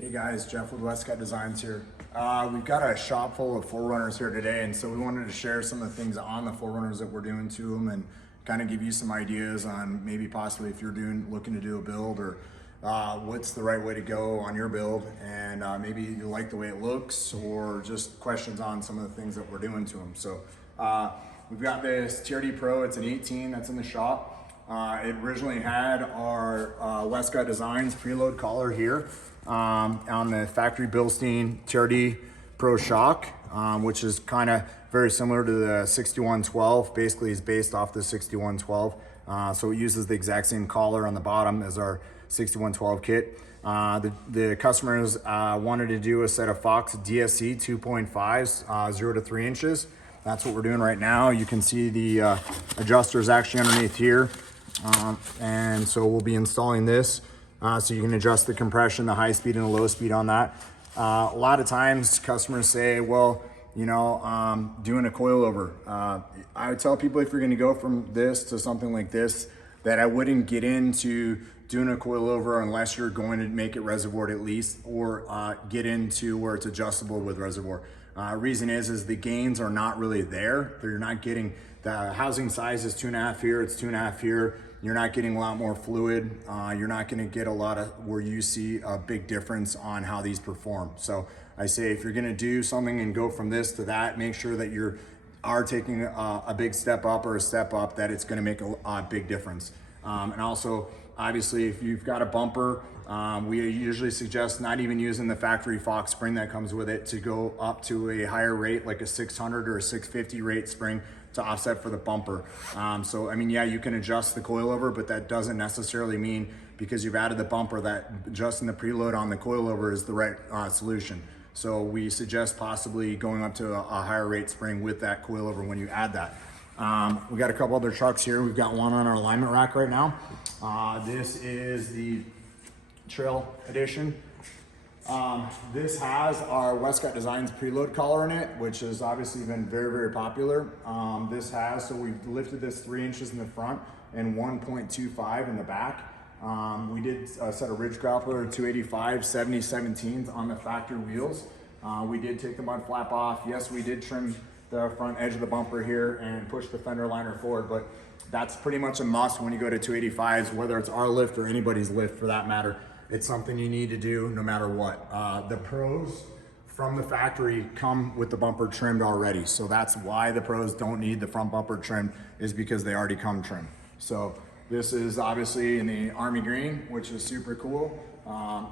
Hey guys, Jeff with Westcott Designs here. We've got a shop full of 4Runners here today, and so we wanted to share some of the things on the 4Runners that we're doing to them and kind of give you some ideas on maybe possibly if you're looking to do a build or what's the right way to go on your build, and maybe you like the way it looks or just questions on some of the things that we're doing to them. So we've got this TRD Pro, it's an 18 that's in the shop. It originally had our Westcott Designs preload collar here on the factory Bilstein TRD Pro shock, which is kind of very similar to the 6112. Basically, is based off the 6112. So it uses the exact same collar on the bottom as our 6112 kit. The customers wanted to do a set of Fox DSC 2.5s, 0 to 3 inches. That's what we're doing right now. You can see the adjusters actually underneath here. And so we'll be installing this so you can adjust the compression, the high speed and the low speed on that. A lot of times customers say, well, you know, doing a coilover. I would tell people if you're going to go from this to something like this, that I wouldn't get into doing a coilover unless you're going to make it reservoired at least, or get into where it's adjustable with reservoir. Reason is the gains are not really there. You're not getting, the housing size is 2.5 here, it's 2.5 here. You're not getting a lot more fluid. You're not gonna get a lot of where you see a big difference on how these perform. So I say if you're gonna do something and go from this to that, make sure that you are taking a big step up or a step up, that it's gonna make a big difference. And also, obviously, if you've got a bumper, we usually suggest not even using the factory Fox spring that comes with it, to go up to a higher rate, like a 600 or a 650 rate spring, to offset for the bumper. So, I mean, yeah, you can adjust the coilover, but that doesn't necessarily mean because you've added the bumper that adjusting the preload on the coilover is the right solution. So we suggest possibly going up to a higher rate spring with that coilover when you add that. We got a couple other trucks here. We've got one on our alignment rack right now. This is the Trail Edition. This has our Westcott Designs preload collar in it, which has obviously been very, very popular. So we've lifted this 3 inches in the front and 1.25 in the back. We did a set of ridge grappler 285 70/17s on the factory wheels. We did take the mud flap off. Yes, we did trim the front edge of the bumper here and push the fender liner forward, but that's pretty much a must when you go to 285s, whether it's our lift or anybody's lift for that matter. It's something you need to do no matter what. The Pros from the factory come with the bumper trimmed already. So that's why the Pros don't need the front bumper trimmed, is because they already come trimmed. So this is obviously in the Army Green, which is super cool.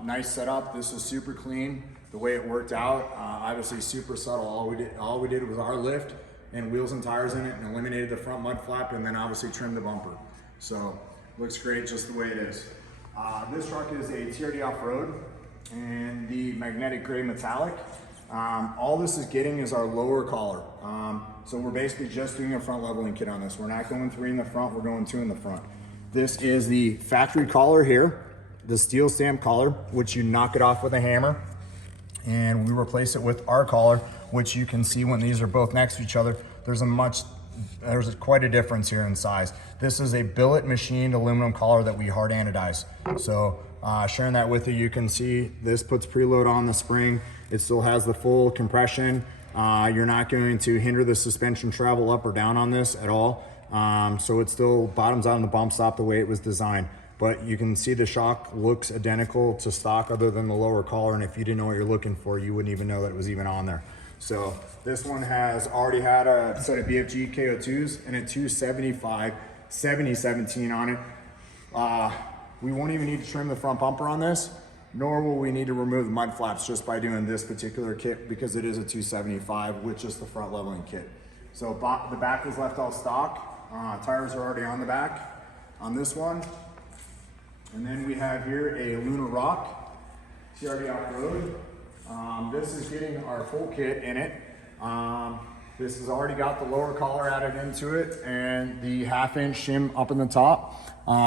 Nice setup. This is super clean. The way it worked out, obviously super subtle. All we did was our lift and wheels and tires in it and eliminated the front mud flap, and then obviously trimmed the bumper. So looks great just the way it is. This truck is a TRD OffRoad and the magnetic gray metallic. All this is getting is our lower collar. So we're basically just doing a front leveling kit on this. We're not going 3 in the front, we're going 2 in the front. This is the factory collar here, the steel stamp collar, which you knock it off with a hammer, and we replace it with our collar, which you can see when these are both next to each other, there's quite a difference here in size. This is a billet machined aluminum collar that we hard anodize. So sharing that with you, you can see this puts preload on the spring. It still has the full compression. You're not going to hinder the suspension travel up or down on this at all. So it still bottoms out on the bump stop the way it was designed. But you can see the shock looks identical to stock other than the lower collar. And if you didn't know what you're looking for, you wouldn't even know that it was even on there. So this one has already had a set of BFG KO2s and a 275 70/17 on it. We won't even need to trim the front bumper on this, nor will we need to remove the mud flaps just by doing this particular kit, because it is a 275 with just the front leveling kit. So the back was left all stock. Tires are already on the back on this one. And then we have here a Luna Rock TRD OffRoad. This is getting our full kit in it. This has already got the lower collar added into it and the 1/2 inch shim up in the top.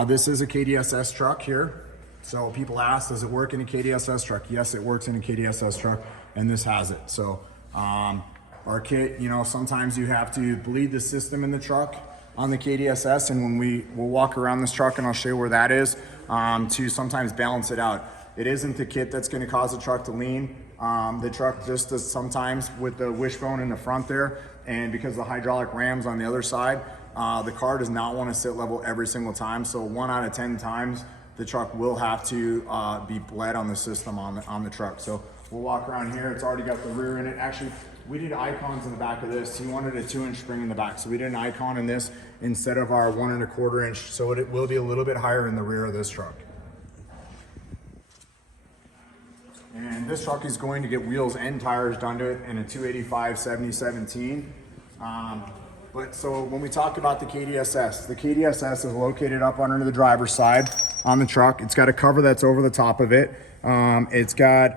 This is a KDSS truck here. So people ask, does it work in a KDSS truck? Yes, it works in a KDSS truck, and this has it. So our kit, you know, sometimes you have to bleed the system in the truck on the KDSS, and when we'll walk around this truck and I'll show you where that is, to sometimes balance it out. It isn't the kit that's going to cause the truck to lean. The truck just does sometimes with the wishbone in the front there, and because the hydraulic rams on the other side, the car does not want to sit level every single time. So 1 out of 10 times, the truck will have to be bled on the system on the truck. So we'll walk around here. It's already got the rear in it. Actually, we did icons in the back of this. He wanted a 2-inch spring in the back, so we did an icon in this instead of our 1 1/4 inch. So it will be a little bit higher in the rear of this truck. And this truck is going to get wheels and tires done to it in a 285 7017. But so when we talk about the KDSS is located up under the driver's side on the truck. It's got a cover that's over the top of it. It's got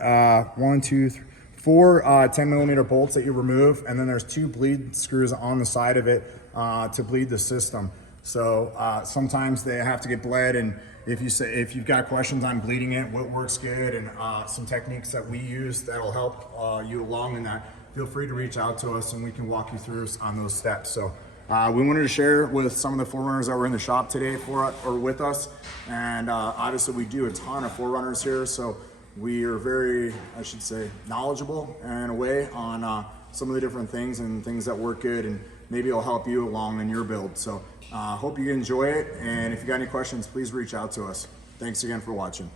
4 10mm bolts that you remove, and then there's 2 bleed screws on the side of it to bleed the system. So sometimes they have to get bled, and if you've got questions on bleeding it, what works good, and some techniques that we use that'll help you along in that, feel free to reach out to us and we can walk you through on those steps. So we wanted to share with some of the 4Runners that were in the shop today with us, and obviously we do a ton of 4Runners here, so we are very, I should say, knowledgeable in a way on some of the different things and things that work good, and maybe it'll help you along in your build. So hope you enjoy it, and if you got any questions, please reach out to us. Thanks again for watching.